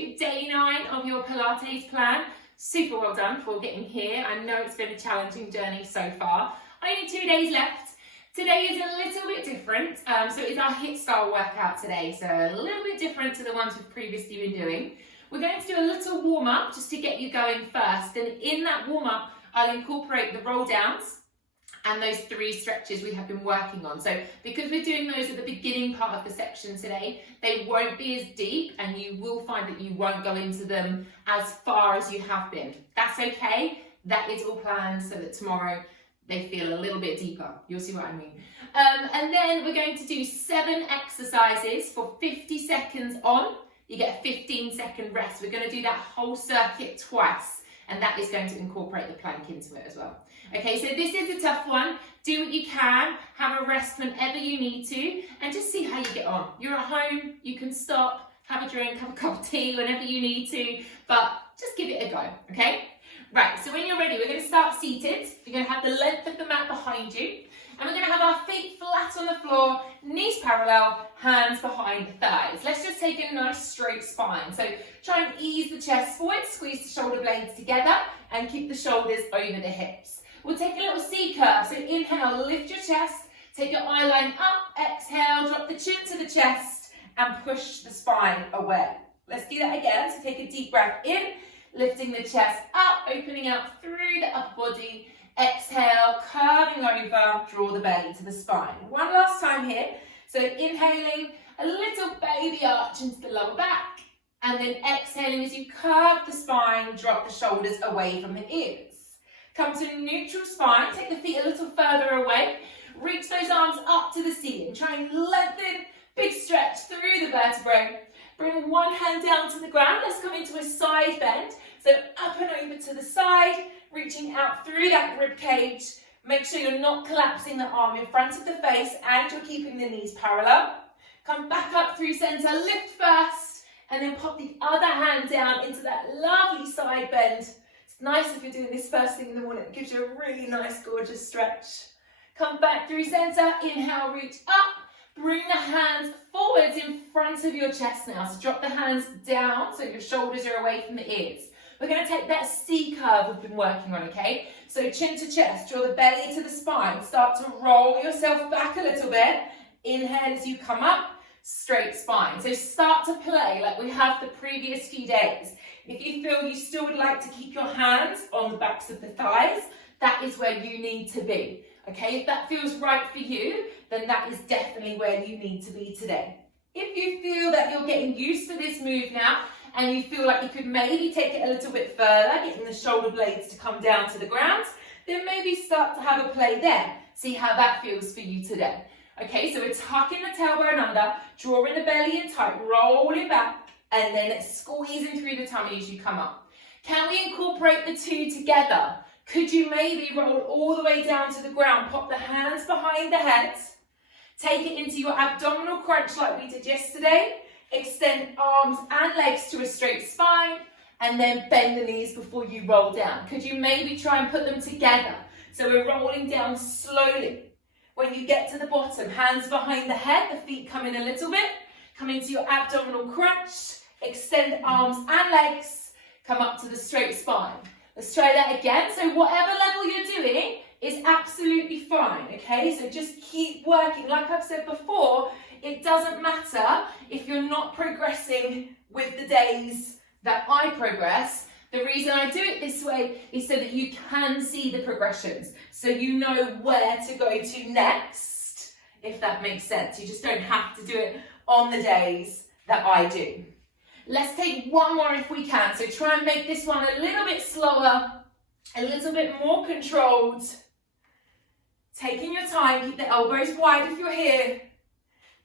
to day 9 of your Pilates plan. Super well done for getting here. I know it's been a challenging journey so far. Only 2 days left. Today is a little bit different. So it's our HIIT style workout today. So a little bit different to the ones we've previously been doing. We're going to do a little warm up just to get you going first. And in that warm up, I'll incorporate the roll downs and those 3 stretches we have been working on. So because we're doing those at the beginning part of the section today, they won't be as deep and you will find that you won't go into them as far as you have been. That's okay. That is all planned so that tomorrow they feel a little bit deeper. You'll see what I mean. And then we're going to do 7 exercises for 50 seconds on. You get a 15-second rest. We're going to do that whole circuit twice. And that is going to incorporate the plank into it as well. Okay, so this is a tough one. Do what you can, have a rest whenever you need to, and just see how you get on. You're at home, you can stop, have a drink, have a cup of tea whenever you need to, but just give it a go, okay? Right, so when you're ready, we're going to start seated. You're going to have the length of the mat behind you, and we're going to have our feet flat on the floor, knees parallel, hands behind the thighs. Let's just take a nice straight spine. So try and ease the chest forward, squeeze the shoulder blades together, and keep the shoulders over the hips. We'll take a little C curve. So inhale, lift your chest, take your eye line up, exhale, drop the chin to the chest, and push the spine away. Let's do that again. So take a deep breath in, lifting the chest up, opening out through the upper body. Exhale, curving over, draw the belly to the spine. One last time here. So inhaling, a little baby arch into the lower back, and then exhaling as you curve the spine, drop the shoulders away from the ears. Come to neutral spine, take the feet a little further away, reach those arms up to the ceiling. Try and lengthen, big stretch through the vertebrae. Bring one hand down to the ground. Let's come into a side bend. So up and over to the side, reaching out through that rib cage. Make sure you're not collapsing the arm in front of the face and you're keeping the knees parallel. Come back up through center, lift first, and then pop the other hand down into that lovely side bend. It's nice if you're doing this first thing in the morning. It gives you a really nice, gorgeous stretch. Come back through center, inhale, reach up. Bring the hands forwards in front of your chest now. So drop the hands down so your shoulders are away from the ears. We're going to take that C curve we've been working on, okay? So chin to chest, draw the belly to the spine. Start to roll yourself back a little bit. Inhale as you come up, straight spine. So start to play like we have the previous few days. If you feel you still would like to keep your hands on the backs of the thighs, that is where you need to be. Okay, if that feels right for you, then that is definitely where you need to be today. If you feel that you're getting used to this move now, and you feel like you could maybe take it a little bit further, getting the shoulder blades to come down to the ground, then maybe start to have a play there. See how that feels for you today. Okay, so we're tucking the tailbone under, drawing the belly in tight, rolling back, and then squeezing through the tummy as you come up. Can we incorporate the 2 together? Could you maybe roll all the way down to the ground, pop the hands behind the head, take it into your abdominal crunch like we did yesterday, extend arms and legs to a straight spine, and then bend the knees before you roll down. Could you maybe try and put them together? So we're rolling down slowly. When you get to the bottom, hands behind the head, the feet come in a little bit, come into your abdominal crunch, extend arms and legs, come up to the straight spine. Let's try that again. So whatever level you're doing is absolutely fine, okay? So just keep working. Like I've said before, it doesn't matter if you're not progressing with the days that I progress. The reason I do it this way is so that you can see the progressions, so you know where to go to next, if that makes sense. You just don't have to do it on the days that I do. Let's take one more if we can. So try and make this one a little bit slower, a little bit more controlled. Taking your time, keep the elbows wide if you're here.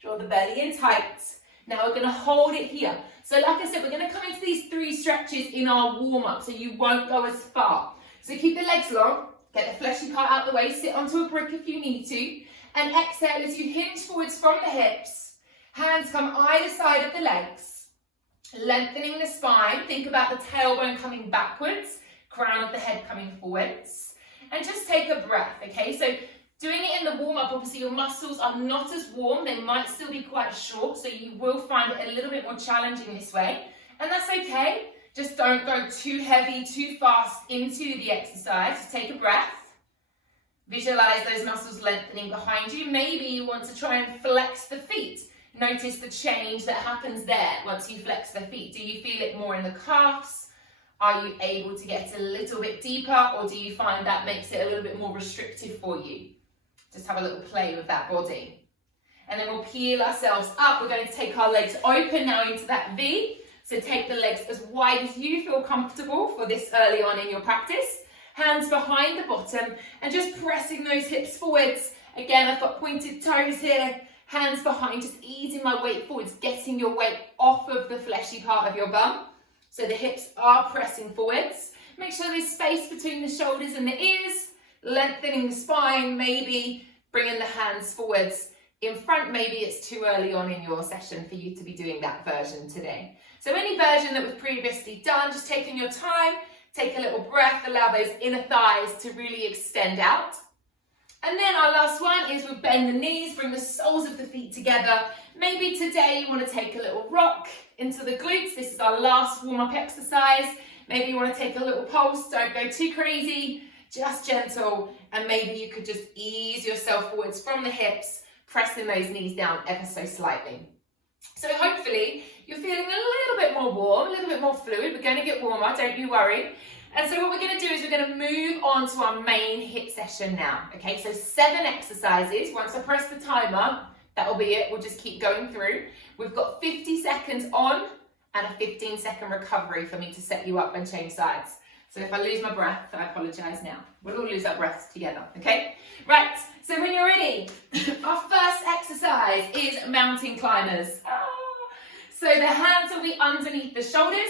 Draw the belly in tight. Now we're going to hold it here. So like I said, we're going to come into these 3 stretches in our warm-up, so you won't go as far. So keep the legs long, get the fleshy part out of the way, sit onto a brick if you need to, and exhale as you hinge forwards from the hips. Hands come either side of the legs, lengthening the spine. Think about the tailbone coming backwards, crown of the head coming forwards, and just take a breath, okay? So doing it in the warm-up, obviously your muscles are not as warm, they might still be quite short, so you will find it a little bit more challenging this way, and that's that's okay. Just don't go too heavy, too fast into the exercise. Just take a breath. Visualize those muscles lengthening behind you. Maybe you want to try and flex the feet. Notice the change that happens there once you flex the feet. Do you feel it more in the calves? Are you able to get a little bit deeper, or do you find that makes it a little bit more restrictive for you? Just have a little play with that body. And then we'll peel ourselves up. We're going to take our legs open now into that V. So take the legs as wide as you feel comfortable for this early on in your practice. Hands behind the bottom and just pressing those hips forwards. Again, I've got pointed toes here. Hands behind, just easing my weight forwards, getting your weight off of the fleshy part of your bum. So the hips are pressing forwards. Make sure there's space between the shoulders and the ears. Lengthening the spine, maybe bringing the hands forwards. In front, maybe it's too early on in your session for you to be doing that version today. So any version that we've previously done, just taking your time, take a little breath, allow those inner thighs to really extend out. And then our last one is we'll bend the knees, bring the soles of the feet together. Maybe today you want to take a little rock into the glutes. This is our last warm-up exercise. Maybe you want to take a little pulse, don't go too crazy, just gentle. And maybe you could just ease yourself forwards from the hips, pressing those knees down ever so slightly. So hopefully you're feeling a little bit more warm, a little bit more fluid. We're going to get warmer, don't you worry. And so what we're going to do is we're going to move on to our main HIIT session now. Okay, so 7 exercises. Once I press the timer, that'll be it. We'll just keep going through. We've got 50 seconds on and a 15-second recovery for me to set you up and change sides. So if I lose my breath, I apologise now. We'll all lose our breaths together, okay? Right, so when you're ready, our first exercise is mountain climbers. So the hands will be underneath the shoulders.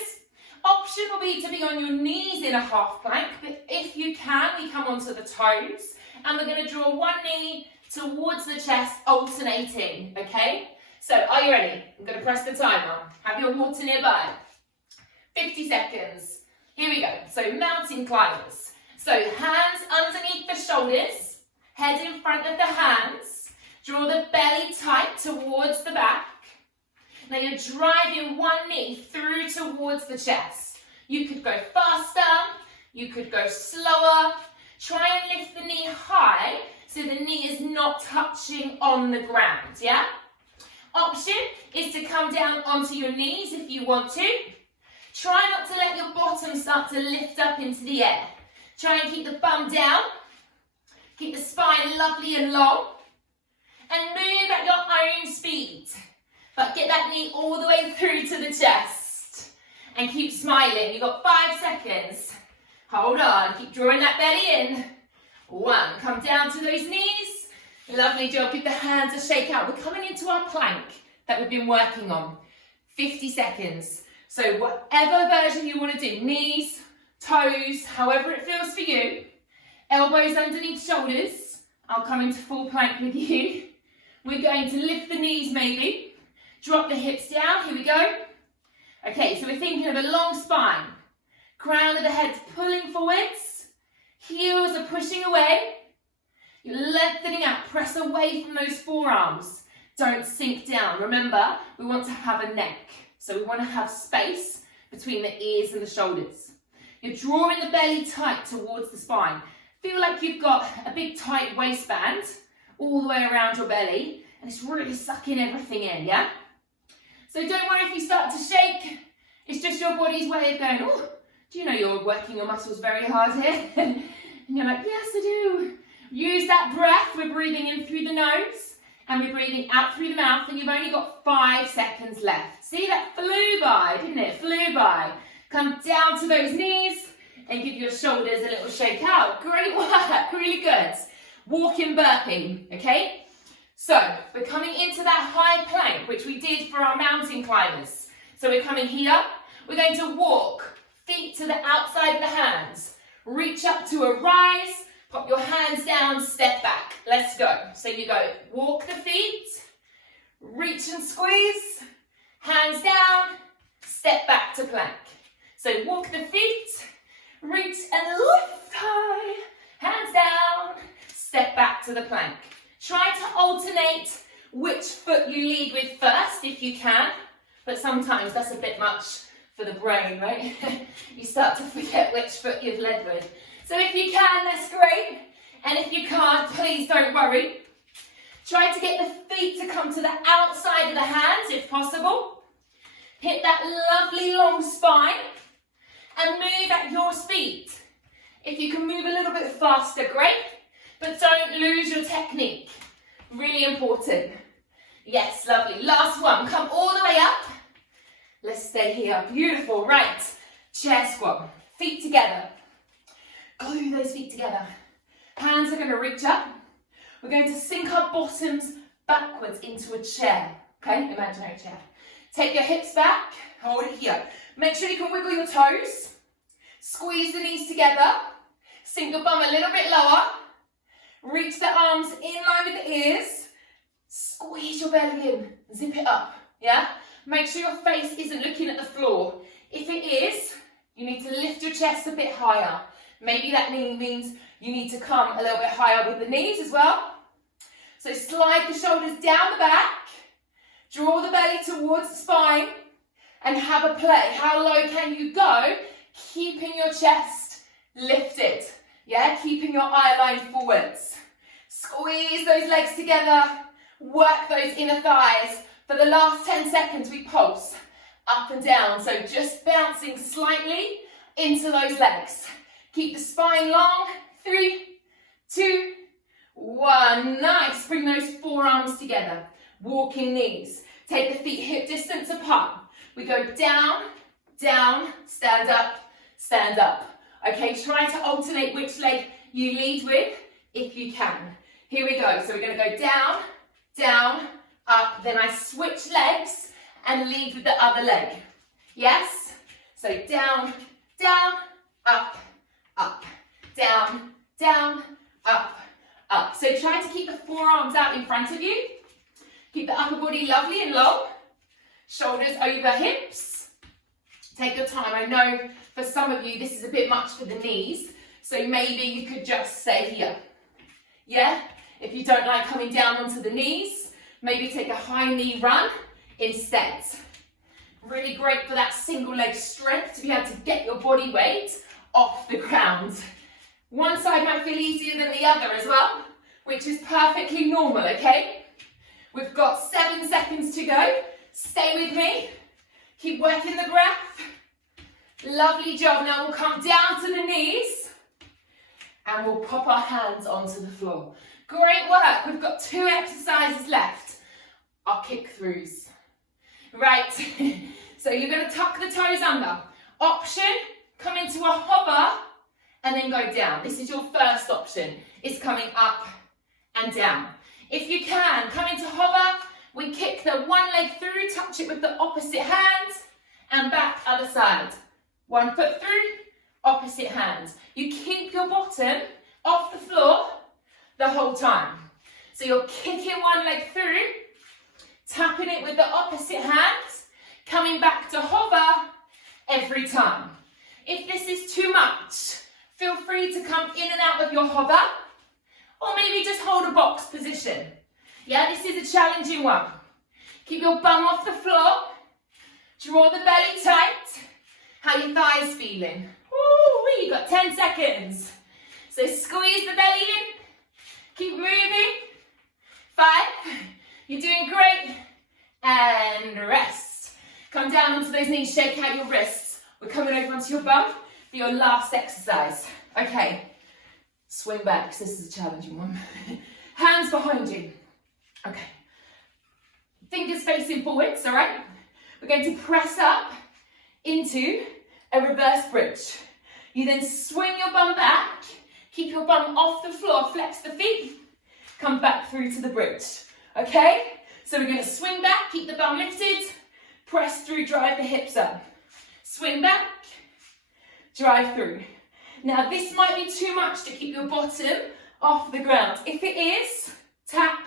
Option will be to be on your knees in a half plank, but if you can, we come onto the toes, and we're going to draw one knee towards the chest, alternating, okay? So are you ready? I'm going to press the timer. Have your water nearby. 50 seconds. Here we go. So mountain climbers. So hands underneath the shoulders, head in front of the hands. Draw the belly tight towards the back. Now you're driving one knee through towards the chest. You could go faster, you could go slower. Try and lift the knee high so the knee is not touching on the ground, yeah? Option is to come down onto your knees if you want to. Try not to let your bottom start to lift up into the air. Try and keep the bum down. Keep the spine lovely and long. And move at your own speed. But get that knee all the way through to the chest. And keep smiling. You've got 5 seconds. Hold on. Keep drawing that belly in. 1. Come down to those knees. Lovely job. Give the hands a shake out. We're coming into our plank that we've been working on. 50 seconds. So whatever version you want to do, knees, toes, however it feels for you. Elbows underneath shoulders. I'll come into full plank with you. We're going to lift the knees maybe. Drop the hips down. Here we go. Okay, so we're thinking of a long spine. Crown of the head pulling forwards. Heels are pushing away. You're lengthening out. Press away from those forearms. Don't sink down. Remember, we want to have a neck. So we want to have space between the ears and the shoulders. You're drawing the belly tight towards the spine. Feel like you've got a big tight waistband all the way around your belly, and it's really sucking everything in, yeah? So don't worry if you start to shake. It's just your body's way of going, oh, do you know you're working your muscles very hard here? And you're like, yes, I do. Use that breath. We're breathing in through the nose and we're breathing out through the mouth, and you've only got 5 seconds left. See, that flew by, didn't it? Flew by. Come down to those knees and give your shoulders a little shake out. Great work, really good. Walking, burping, okay? So we're coming into that high plank, which we did for our mountain climbers. So we're coming here. We're going to walk, feet to the outside of the hands. Reach up to a rise, pop your hands down, step back. Let's go. So you go, walk the feet, reach and squeeze, hands down, step back to plank. So walk the feet, reach and lift high, hands down, step back to the plank. Try to alternate which foot you lead with first if you can, but sometimes that's a bit much for the brain, right? You start to forget which foot you've led with. So if you can, that's great. And if you can't, please don't worry. Try to get the feet to come to the outside of the hands if possible. Hit that lovely long spine and move at your speed. If you can move a little bit faster, great, but don't lose your technique. Really important. Yes, lovely. Last one. Come all the way up. Let's stay here. Beautiful. Right. Chair squat. Feet together. Glue those feet together. Hands are going to reach up. We're going to sink our bottoms backwards into a chair. Okay, imaginary chair. Take your hips back. Hold it here. Make sure you can wiggle your toes. Squeeze the knees together. Sink your bum a little bit lower. Reach the arms in line with the ears. Squeeze your belly in. Zip it up. Yeah? Make sure your face isn't looking at the floor. If it is, you need to lift your chest a bit higher. Maybe that means you need to come a little bit higher with the knees as well. So slide the shoulders down the back. Draw the belly towards the spine. And have a play. How low can you go? Keeping your chest lifted. Yeah, keeping your eye line forwards. Squeeze those legs together. Work those inner thighs. For the last 10 seconds, we pulse up and down. So just bouncing slightly into those legs. Keep the spine long. 3, 2, 1. Nice. Bring those forearms together. Walking knees. Take the feet hip distance apart. We go down, down, stand up, stand up. Okay, try to alternate which leg you lead with if you can. Here we go. So we're going to go down, down, up. Then I switch legs and lead with the other leg. Yes? So down, down, up, up. Down, down, up, up. So try to keep the forearms out in front of you. Keep the upper body lovely and long. Shoulders over hips. Take your time. I know for some of you this is a bit much for the knees, so maybe you could just stay here. Yeah? If you don't like coming down onto the knees, maybe take a high knee run instead. Really great for that single leg strength to be able to get your body weight off the ground. One side might feel easier than the other as well, which is perfectly normal, okay? We've got 7 seconds to go. Stay with me. Keep working the breath. Lovely job. Now we'll come down to the knees and we'll pop our hands onto the floor. Great work. We've got 2 exercises left. Our kick-throughs. Right. So you're going to tuck the toes under. Option, come into a hover and then go down. This is your first option. It's coming up and down. If you can, come into hover. We kick the one leg through, touch it with the opposite hand, and back other side. 1 foot through, opposite hand. You keep your bottom off the floor the whole time. So you're kicking one leg through, tapping it with the opposite hand, coming back to hover every time. If this is too much, feel free to come in and out of your hover, or maybe just hold a box position. Yeah, this is a challenging one. Keep your bum off the floor. Draw the belly tight. How are your thighs feeling? Woo, you've got 10 seconds. So squeeze the belly in. Keep moving. 5. You're doing great. And rest. Come down onto those knees. Shake out your wrists. We're coming over onto your bum for your last exercise. Okay. Swing back, so this is a challenging one. Hands behind you. Okay. Fingers facing forwards, all right? We're going to press up into a reverse bridge. You then swing your bum back, keep your bum off the floor, flex the feet, come back through to the bridge. Okay? So we're going to swing back, keep the bum lifted, press through, drive the hips up. Swing back, drive through. Now this might be too much to keep your bottom off the ground. If it is, tap,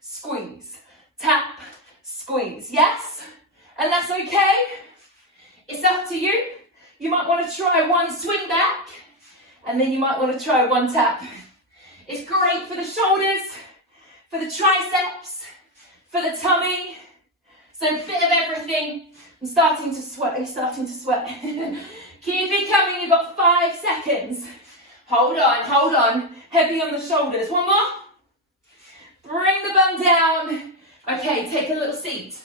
squeeze, tap, squeeze. Yes? And that's okay. It's up to you. You might want to try one swing back, and then you might want to try one tap. It's great for the shoulders, for the triceps, for the tummy. So a bit of everything I'm starting to sweat. Are you starting to sweat? Keep it coming. You've got 5 seconds. Hold on. Heavy on the shoulders. One more. Bring the bum down. Okay, take a little seat.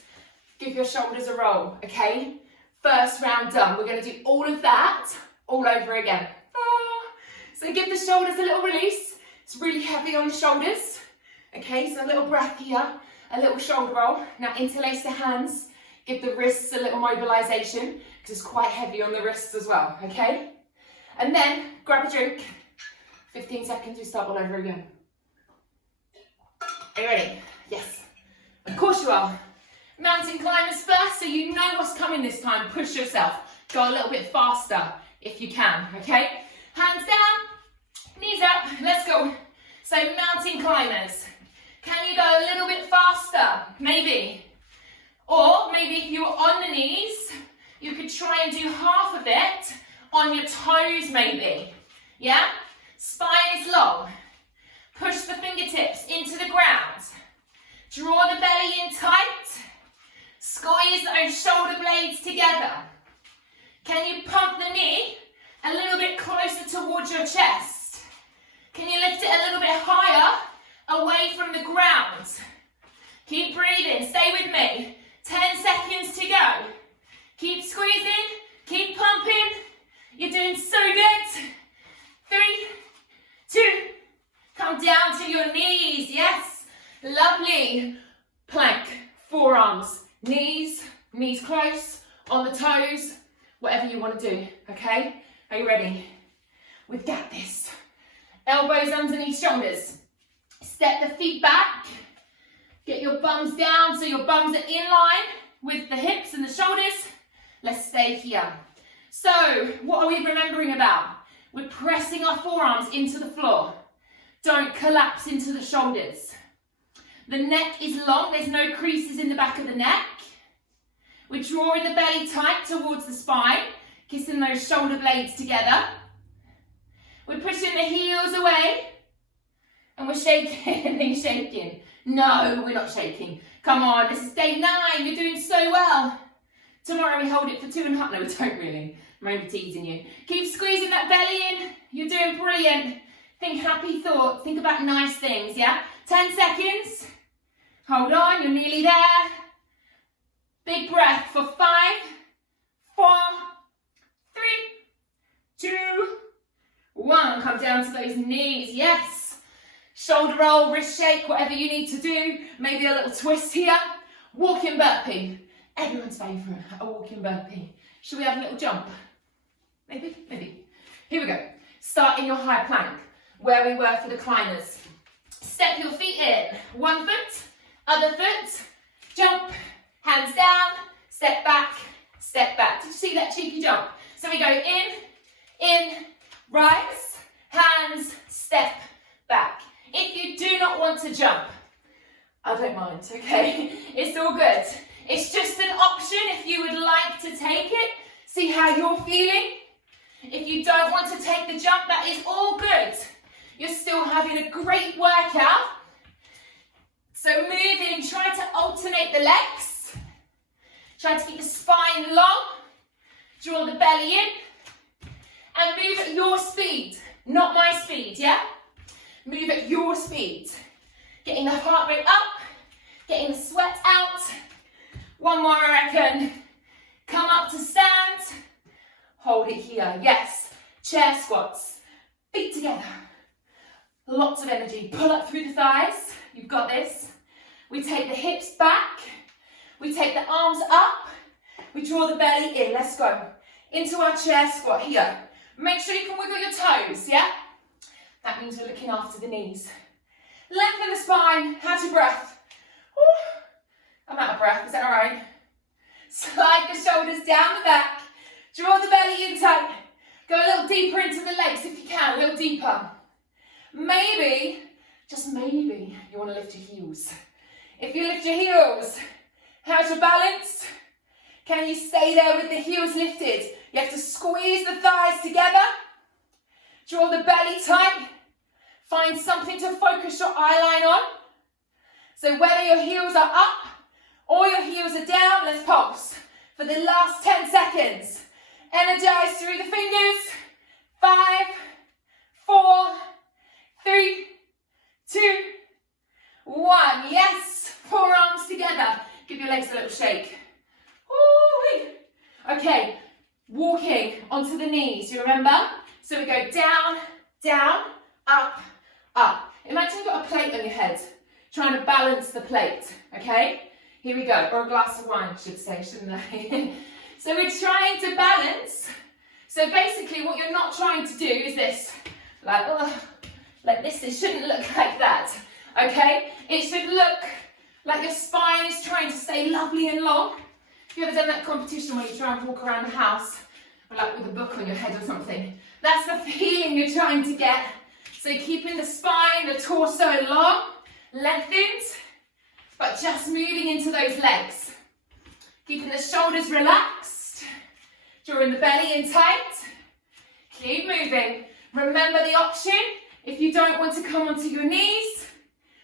Give your shoulders a roll, okay? First round done. We're going to do all of that all over again. So give the shoulders a little release. It's really heavy on the shoulders. Okay, so a little breath here, a little shoulder roll. Now interlace the hands. Give the wrists a little mobilization because it's quite heavy on the wrists as well, okay? And then grab a drink. 15 seconds, we start all over again. Are you ready? Yes. Of course you are. Mountain climbers first, so you know what's coming this time. Push yourself. Go a little bit faster if you can, okay? Hands down, knees up, let's go. So mountain climbers. Can you go a little bit faster? Maybe. Or maybe if you were on the knees, you could try and do half of it on your toes maybe. Yeah? Spine is long. Push the fingertips into the ground. Draw the belly in tight. Squeeze those shoulder blades together. Can you pump the knee a little bit closer towards your chest? Can you lift it a little bit higher away from the ground? Keep breathing, stay with me. 10 seconds to go. Keep squeezing, keep pumping. You're doing so good. 3, 2, come down to your knees, yes. Lovely. Plank, forearms, knees close, on the toes, whatever you want to do, okay? Are you ready? We've got this. Elbows underneath shoulders. Step the feet back. Get your bums down so your bums are in line with the hips and the shoulders. Let's stay here. So, what are we remembering about? We're pressing our forearms into the floor. Don't collapse into the shoulders. The neck is long, there's no creases in the back of the neck. We're drawing the belly tight towards the spine, kissing those shoulder blades together. We're pushing the heels away, and we're shaking and shaking. No, we're not shaking. Come on, this is day 9, you're doing so well. Tomorrow we hold it for 2.5, no we don't really. I'm only teasing you. Keep squeezing that belly in, you're doing brilliant. Think happy thoughts, think about nice things, yeah? 10 seconds. Hold on, you're nearly there. Big breath for 5, 4, 3, 2, 1. Come down to those knees, yes. Shoulder roll, wrist shake, whatever you need to do. Maybe a little twist here. Walking burpee. Everyone's favourite, a walking burpee. Should we have a little jump? Maybe. Here we go. Start in your high plank, where we were for the climbers. Step your feet in. One foot, other foot, jump, hands down, step back, step back. Did you see that cheeky jump? So we go in, rise, hands, step, back. If you do not want to jump, I don't mind, okay? It's all good. It's just an option if you would like to take it. See how you're feeling. If you don't want to take the jump, that is all good. You're still having a great workout. So moving, try to alternate the legs. Try to keep the spine long. Draw the belly in. And move at your speed, not my speed, yeah? Move at your speed. Getting the heart rate up, getting the sweat out. One more, I reckon. Come up to stand. Hold it here, yes. Chair squats, feet together. Lots of energy. Pull up through the thighs. You've got this. We take the hips back. We take the arms up. We draw the belly in. Let's go. Into our chair squat here. Make sure you can wiggle your toes, yeah? That means we're looking after the knees. Lengthen the spine. How's your breath? Woo. I'm out of breath. Is that all right? Slide the shoulders down the back. Draw the belly in tight. Go a little deeper into the legs if you can. A little deeper. Maybe, just maybe, you want to lift your heels. If you lift your heels, how's your balance? Can you stay there with the heels lifted? You have to squeeze the thighs together. Draw the belly tight. Find something to focus your eye line on. So whether your heels are up or your heels are down, let's pulse. for the last 10 seconds. Energize through the fingers. 5, 4, 3, 2, 1. Yes, forearms together. Give your legs a little shake. Woo-wee. Okay, walking onto the knees, you remember? So we go down, down, up, up. Imagine you've got a plate on your head, trying to balance the plate, okay? Here we go, or a glass of wine, I should say, shouldn't I? So we're trying to balance. So basically what you're not trying to do is this, like this. It shouldn't look like that, okay? It should look like your spine is trying to stay lovely and long. Have you ever done that competition where you try and walk around the house, or like with a book on your head or something? That's the feeling you're trying to get. So keeping the spine, the torso long, lengthened, but just moving into those legs. Keeping the shoulders relaxed, drawing the belly in tight. Keep moving. Remember the option, if you don't want to come onto your knees,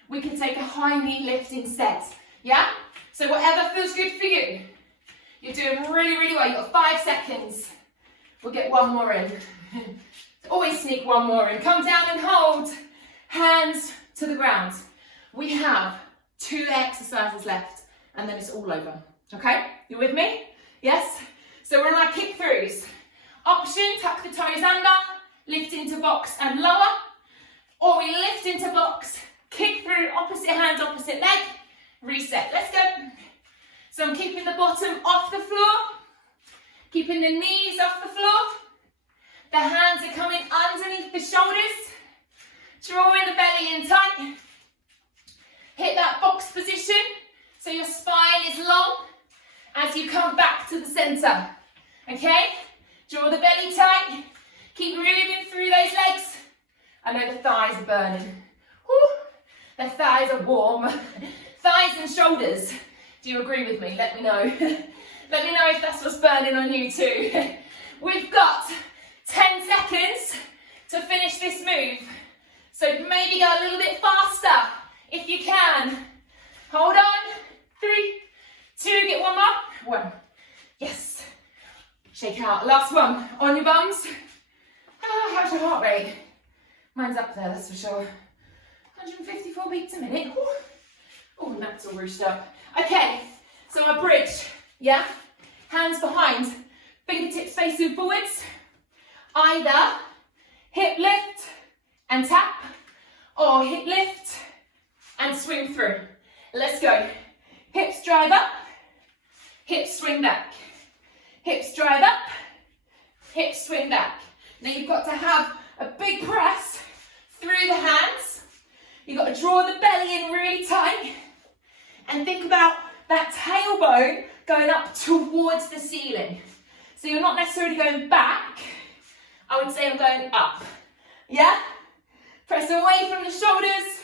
we can take a high knee lift instead, yeah? So whatever feels good for you. You're doing really, really well. You've got 5 seconds. We'll get one more in. Always sneak one more in. Come down and hold. Hands to the ground. We have 2 exercises left and then it's all over. Okay? You with me? Yes? So we're on our kick throughs. Option, tuck the toes under, lift into box and lower. Or we lift into box, kick through, opposite hand, opposite leg, reset. Let's go. So I'm keeping the bottom off the floor, keeping the knees off the floor. The hands are coming underneath the shoulders, drawing the belly in tight. Hit that box position so your spine is long as you come back to the center. Okay? Draw the belly tight. Keep moving through those legs. I know the thighs are burning. Woo. The thighs are warm. Thighs and shoulders. Do you agree with me? Let me know. Let me know if that's what's burning on you too. We've got 10 seconds to finish this move. So maybe go a little bit faster if you can. Hold on. 3, 2, get one more. 1. Yes. Shake out. Last one. On your bums. How's your heart rate? Mine's up there, that's for sure. 154 beats a minute. Oh, that's all roosted up. Okay, so our bridge, yeah? Hands behind, fingertips facing forwards. Either hip lift and tap, or hip lift and swing through. Let's go. Hips drive up, hips swing back. Hips drive up, hips swing back. Now you've got to have a big press through the hands. You've got to draw the belly in really tight and think about that tailbone going up towards the ceiling. So you're not necessarily going back. I would say I'm going up. Yeah? Press away from the shoulders.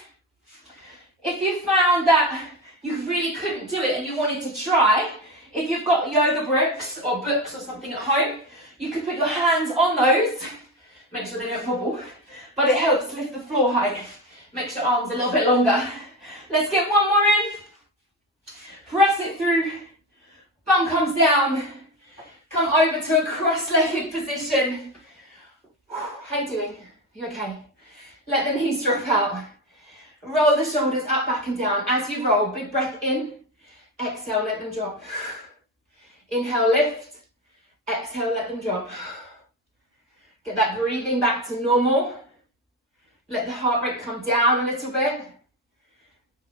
If you found that you really couldn't do it and you wanted to try, if you've got yoga bricks or books or something at home, you could put your hands on those. Make sure they don't wobble, but it helps lift the floor height. Makes your arms a little bit longer. Let's get one more in. Press it through. Bum comes down. Come over to a cross-legged position. How you doing? You okay? Let the knees drop out. Roll the shoulders up, back and down. As you roll, big breath in. Exhale, let them drop. Inhale, lift. Exhale, let them drop. Get that breathing back to normal. Let the heart rate come down a little bit.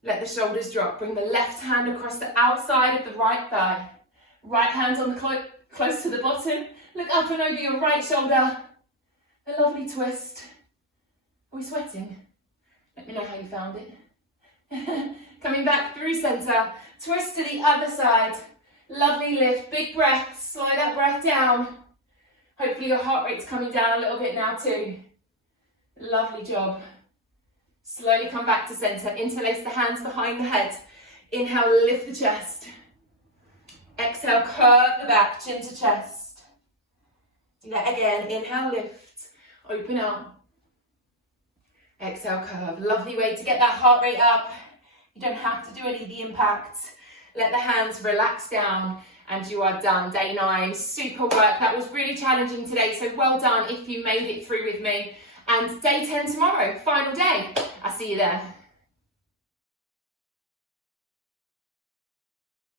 Let the shoulders drop. Bring the left hand across the outside of the right thigh. Right hand on the close to the bottom. Look up and over your right shoulder. A lovely twist. Are we sweating? Let me know how you found it. Coming back through center. Twist to the other side. Lovely lift. Big breath. Slow that breath down. Hopefully your heart rate's coming down a little bit now too. Lovely job. Slowly come back to center. Interlace the hands behind the head. Inhale, lift the chest. Exhale, curve the back, chin to chest. Do that again. Inhale, lift. Open up. Exhale, curve. Lovely way to get that heart rate up. You don't have to do any of the impact. Let the hands relax down and you are done. Day 9, super work. That was really challenging today, so well done if you made it through with me. And day 10 tomorrow, final day. I'll see you there.